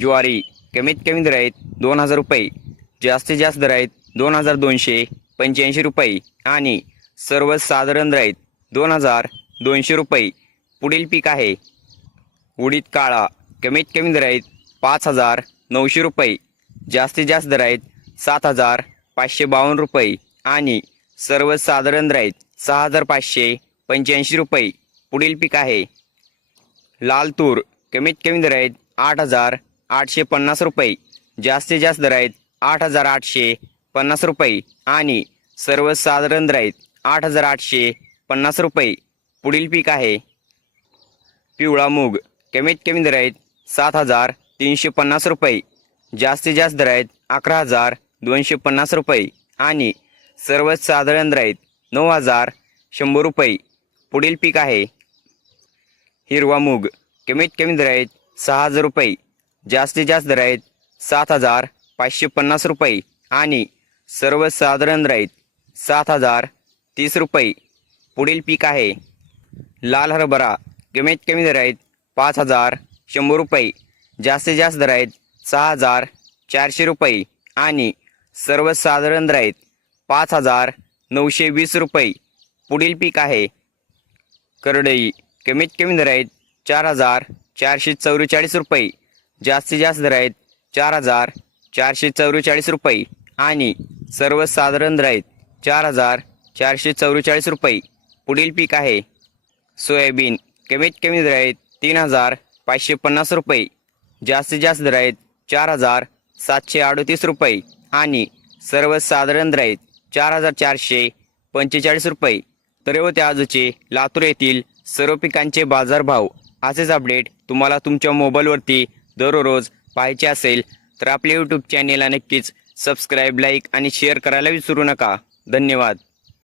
ज्वारी कमीत कमी दर आहेत दोन हजार रुपये जास्तीत जास्त दर आहेत दोन हजार दोनशे पंच्याऐंशी रुपये आणि सर्वसाधारण दर आहेत दोन हजार दोनशे रुपये पुढील पीक आहे. उडीद काळा कमीत कमी दर आहेत पाच हजार नऊशे रुपये जास्तीत जास्त दर आहेत सात हजार पाचशे बावन्न रुपये आणि सर्वसाधारण दर आहेत सहा हजार पाचशे पंच्याऐंशी रुपये पुढील पीक आहे. लाल तूर कमीत कमी दर आहेत आठ हजार आठशे पन्नास रुपये. जास्तीत जास्त दर आहेत आठ हजार आठशे पन्नास रुपये आणि सर्वसाधारण दर आहेत आठ हजार आठशे पन्नास रुपये. पुढील पीक आहे पिवळा मूग. कमीत कमी दर आहेत सात हजार तीनशे पन्नास रुपये. जास्तीत जास्त दर आहेत अकरा हजार दोनशे पन्नास रुपये आणि सर्वसाधारण दर आहेत नऊ हजार शंभर रुपये. पुढील पीक आहे हिरवा मूग. कमीत कमी दर आहेत सहा हजार रुपये. जास्तीत जास्त दर आहेत सात हजार पाचशे पन्नास रुपये आणि सर्वसाधारण राहीत सात हजार तीस रुपये. पुढील पीक आहे. लाल हरभरा कमीत कमी दर आहेत पाच हजार शंभर रुपये. जास्तीत जास्त दर आहेत सहा हजार चारशे रुपये आणि सर्वसाधारण दर आहेत पाच हजार नऊशे वीस रुपये. पुढील पीक आहे. करडई कमीत कमी दर आहेत चार हजार चारशे चौवेचाळीस रुपये. जास्तीत जास्त दर आहेत चार हजार चारशे चौवेचाळीस रुपये आणि सर्वसाधारण दर आहेत चार हजार चारशे चौवेचाळीस रुपये. पुढील पीक आहे सोयाबीन. कमीत कमी दर आहेत तीन हजार पाचशे पन्नास रुपये. जास्तीत जास्त दर आहेत चार हजार सातशे अडतीस रुपये आणि सर्वसाधारण दर आहेत चार हजार चारशे पंचेचाळीस रुपये. तर त्या आजचे लातूर येथील सर्व पिकांचे बाजारभाव. असेच अपडेट तुम्हाला तुमच्या मोबाईलवरती दररोज पाहायचे असेल तर आपल्या यूट्यूब चॅनेलला नक्कीच सबस्क्राईब लाईक आणि शेअर करायला विसरू नका. धन्यवाद.